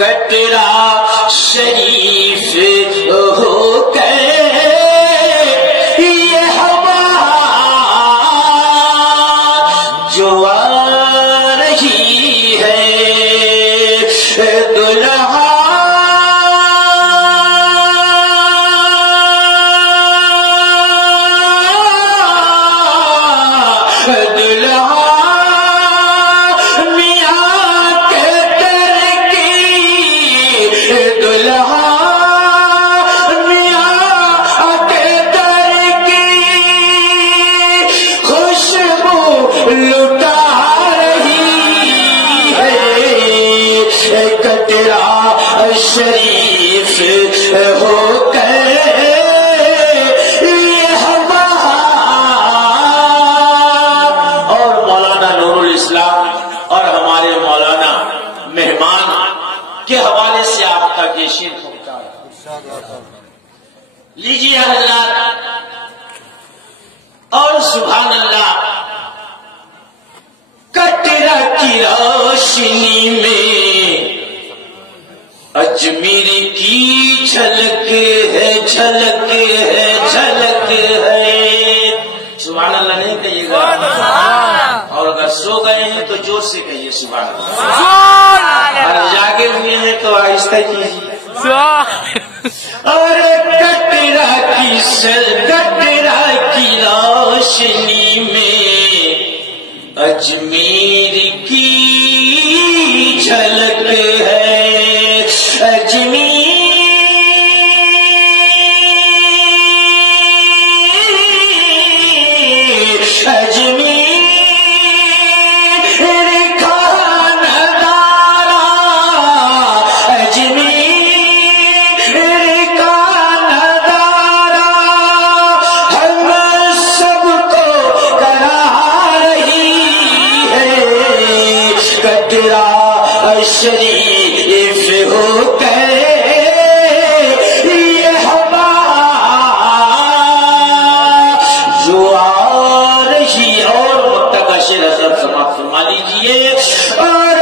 کٹرا شریف ہو کر یہ ہوا جو آ رہی ہے دلہا شریف ہو کر یہ ہوا. اور مولانا نور الاسلام اور ہمارے مولانا مہمان کے حوالے سے آپ کا یہ شعر پہنچا ہے. لیجیے حضرات. اور سبحان اللہ. کٹرا کی روشنی میں اجمیر کی جھلک ہے جھلک ہے جھلک ہے. سبحان اللہ نہیں کہیے گا. اور اگر سو گئے ہیں تو جوش سے کہیے سبحان اللہ. اور جاگے ہوئے ہیں تو آہستہ کیجیے. اور کٹرا کی روشنی میں اجمیر کی جھلک ہے اجمیر کا نظارہ اجمیر کا نظارہ ہم سب کو کرا رہی ہے. کٹرا شریف ہو کر یہ ہوا جو آ رہی. اور متقا شیر حضرت سماعت فرما لیجیے. اور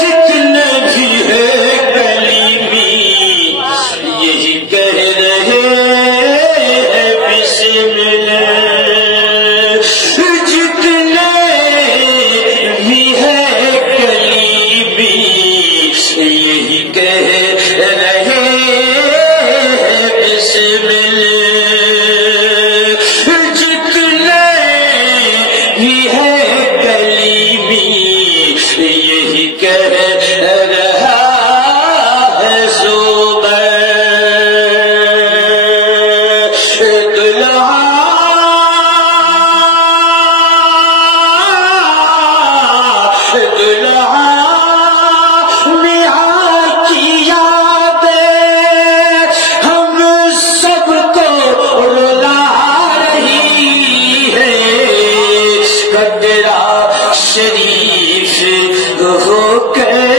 جتنے بھی ہے کلیمی یہی کہہ رہے ہیں بسم اللہ. جتنے بھی ہے کلیمی یہی کہہ رہے ہیں بسم اللہ. جتنے بھی ہے کلیمی یہی کہہ رہا ہے زبر دلہا دلہا شریف ہو کر